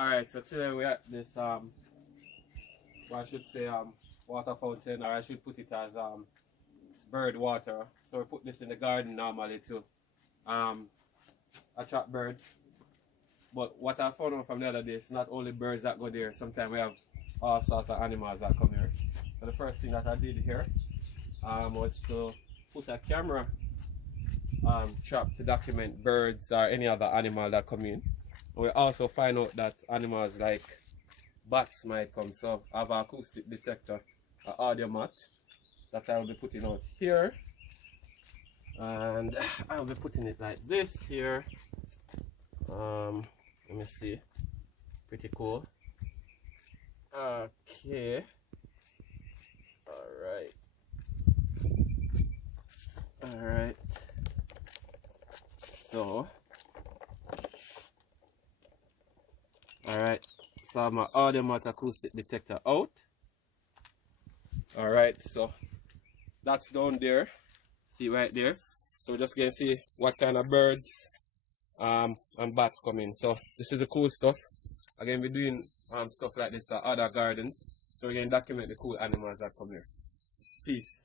Alright, so today we're at this well, I should say water fountain, or I should put it as bird water. So we put this in the garden normally to um attract birds. But what I found out from the other day is not only birds that go there, sometimes we have all sorts of animals that come here. So the first thing that I did here was to put a camera trap to document birds or any other animal that come in. We also find out that animals like bats might come, so I have an acoustic detector, an audio mat that I will be putting out here, and I'll be putting it like this here. Let me see, pretty cool. Okay, all right, so alright, so I have my audio mat acoustic detector out. Alright, so that's down there. See right there. So we're just gonna see what kind of birds and bats come in. So this is the cool stuff. Again, we're doing stuff like this at other gardens. So we're gonna document the cool animals that come here. Peace.